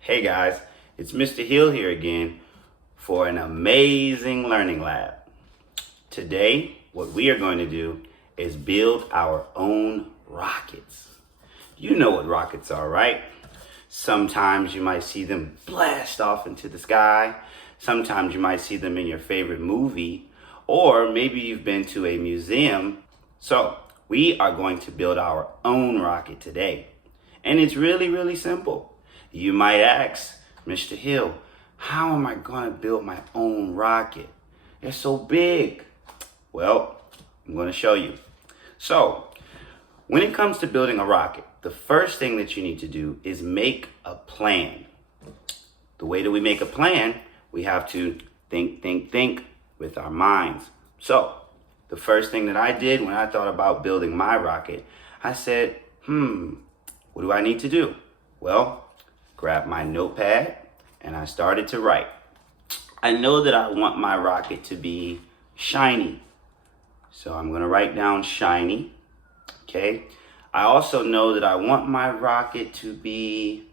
Hey guys, it's Mr. Hill here again for an amazing learning lab. Today, what we are going to do is build our own rockets. You know what rockets are, right? Sometimes you might see them blast off into the sky. Sometimes you might see them in your favorite movie, or maybe you've been to a museum. So, we are going to build our own rocket today. And it's really, really simple. You might ask, Mr. Hill, how am I going to build my own rocket? They're so big. Well, I'm going to show you. So, when it comes to building a rocket, the first thing that you need to do is make a plan. The way that we make a plan, we have to think with our minds. So, the first thing that I did when I thought about building my rocket, I said, what do I need to do? Well, grabbed my notepad and I started to write. I know that I want my rocket to be shiny. So I'm gonna write down shiny, okay? I also know that I want my rocket to be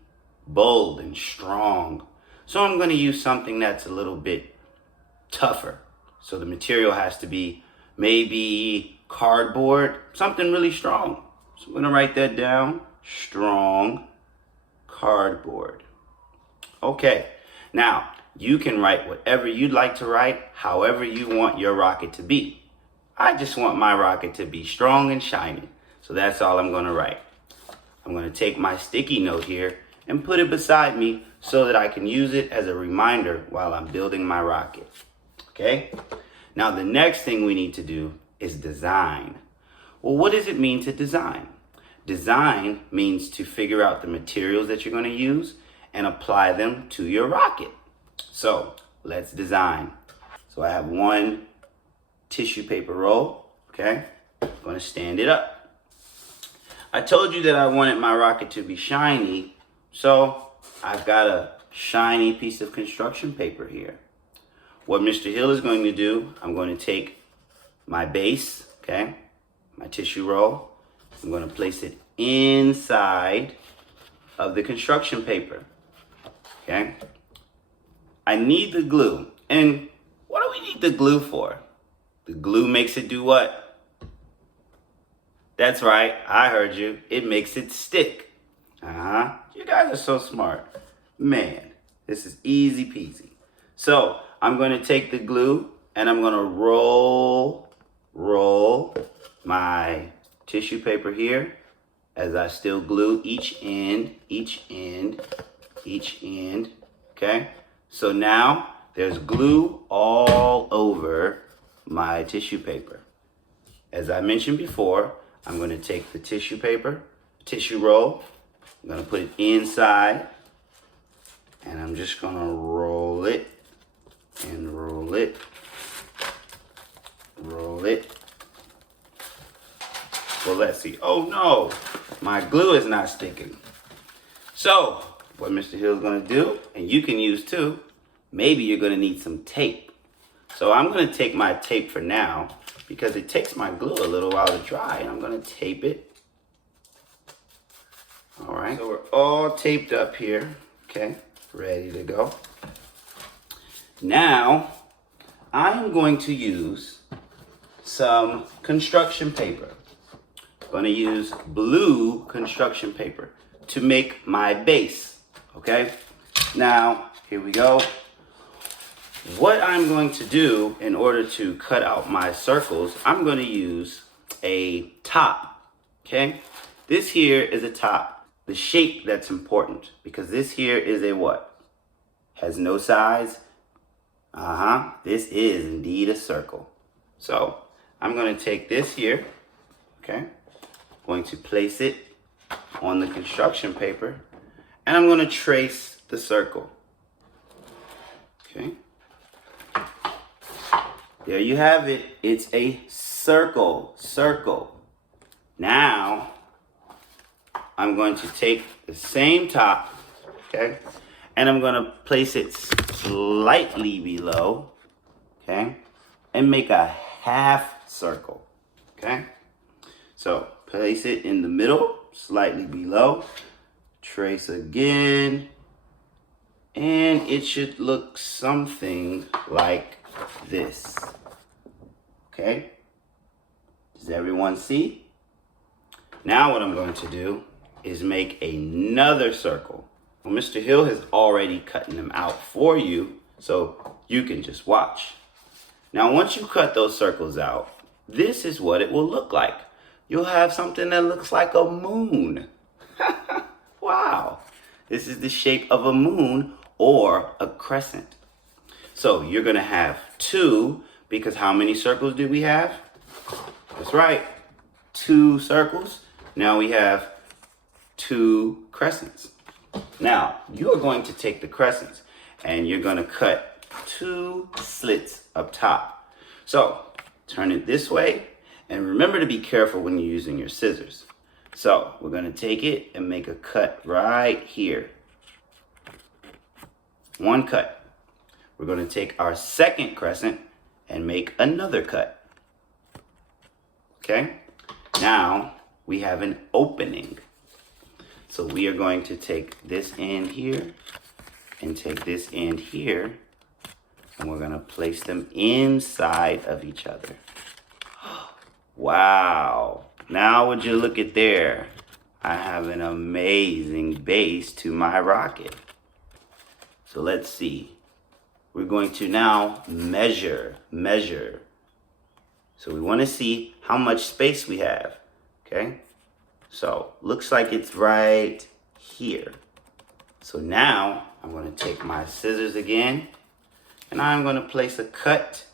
bold and strong. So I'm gonna use something that's a little bit tougher. So the material has to be maybe cardboard, something really strong. So I'm gonna write that down, strong cardboard. Okay, now you can write whatever you'd like to write, however you want your rocket to be. I just want my rocket to be strong and shiny, so that's all I'm going to write. I'm going to take my sticky note here and put it beside me so that I can use it as a reminder while I'm building my rocket. Okay, now the next thing we need to do is design. Well, what does it mean to design? Design means to figure out the materials that you're going to use and apply them to your rocket. So let's design. So I have one tissue paper roll, okay? I'm going to stand it up. I told you that I wanted my rocket to be shiny, so I've got a shiny piece of construction paper here. What Mr. Hill is going to do, I'm going to take my base, okay, my tissue roll, I'm going to place it inside of the construction paper, okay? I need the glue. And what do we need the glue for? The glue makes it do what? That's right, I heard you. It makes it stick. You guys are so smart. Man, this is easy peasy. So I'm going to take the glue and I'm going to roll my tissue paper here as I still glue each end, okay? So now there's glue all over my tissue paper. As I mentioned before, I'm going to take the tissue paper, tissue roll, I'm going to put it inside, and I'm just going to roll it and roll it. Well, let's see. Oh no, my glue is not sticking. So, what Mr. Hill is going to do, and you can use too, maybe you're going to need some tape. So I'm going to take my tape for now because it takes my glue a little while to dry, and I'm going to tape it. All right, so we're all taped up here, okay, ready to go. Now, I'm going to use some construction paper. I'm going to use blue construction paper to make my base, okay? Now, here we go. What I'm going to do in order to cut out my circles, I'm going to use a top, okay? This here is a top. The shape that's important because this here is a what? Has no sides. This is indeed a circle. So I'm going to take this here, okay? Going to place it on the construction paper and I'm going to trace the circle. Okay. There you have it. It's a circle. Now I'm going to take the same top, okay, and I'm going to place it slightly below, okay, and make a half circle, okay? So Place it in the middle, slightly below. Trace again. And it should look something like this. Okay? Does everyone see? Now what I'm going to do is make another circle. Well, Mr. Hill has already cut them out for you, so you can just watch. Now, once you cut those circles out, this is what it will look like. You'll have something that looks like a moon. Wow. This is the shape of a moon or a crescent. So you're going to have 2, because how many circles do we have? That's right, 2 circles. Now we have 2 crescents. Now, you are going to take the crescents and you're going to cut 2 slits up top. So, turn it this way, and remember to be careful when you're using your scissors. So, we're going to take it and make a cut right here. 1 cut. We're going to take our second crescent and make another cut. Okay? Now, we have an opening. So we are going to take this end here and take this end here, and we're going to place them inside of each other. Wow. Now would you look at there? I have an amazing base to my rocket. So let's see. We're going to now measure. So we want to see how much space we have. Okay? So, looks like it's right here. So now, I'm going to take my scissors again, and I'm going to place a cut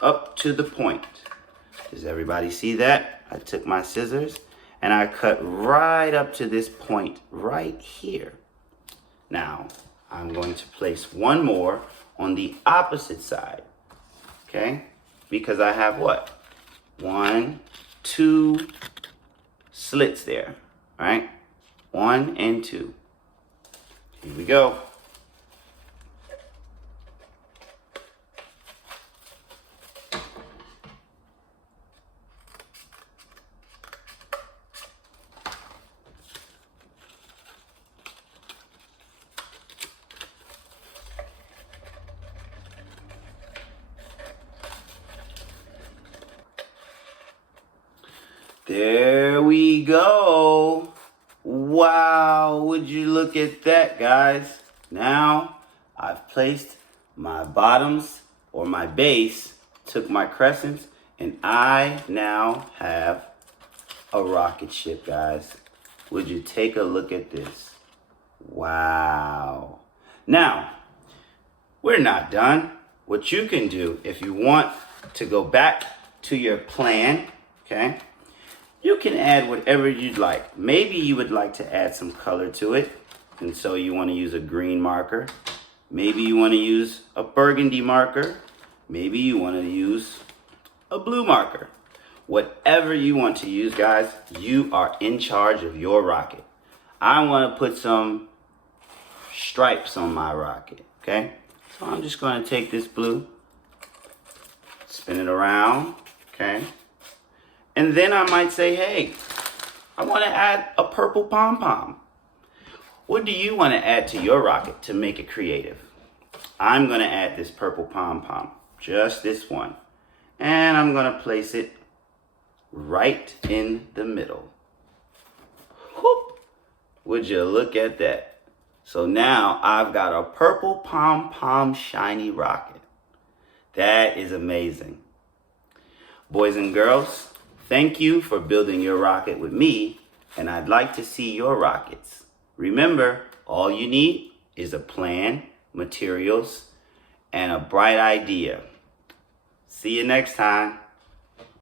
up to the point. Does everybody see that? I took my scissors, and I cut right up to this point right here. Now, I'm going to place one more on the opposite side, okay? Because I have what? 1, 2 slits there, right? 1 and 2. Here we go. There we go. Wow, would you look at that, guys? Now, I've placed my bottoms or my base, took my crescents, and I now have a rocket ship, guys. Would you take a look at this? Wow. Now, we're not done. What you can do if you want to go back to your plan, okay? You can add whatever you'd like. Maybe you would like to add some color to it, and so you want to use a green marker. Maybe you want to use a burgundy marker. Maybe you want to use a blue marker. Whatever you want to use, guys, you are in charge of your rocket. I want to put some stripes on my rocket, okay? So I'm just going to take this blue, spin it around, okay? And then I might say, hey, I want to add a purple pom-pom. What do you want to add to your rocket to make it creative? I'm going to add this purple pom-pom, just this one. And I'm going to place it right in the middle. Whoop! Would you look at that? So now I've got a purple pom-pom shiny rocket. That is amazing. Boys and girls, thank you for building your rocket with me, and I'd like to see your rockets. Remember, all you need is a plan, materials, and a bright idea. See you next time.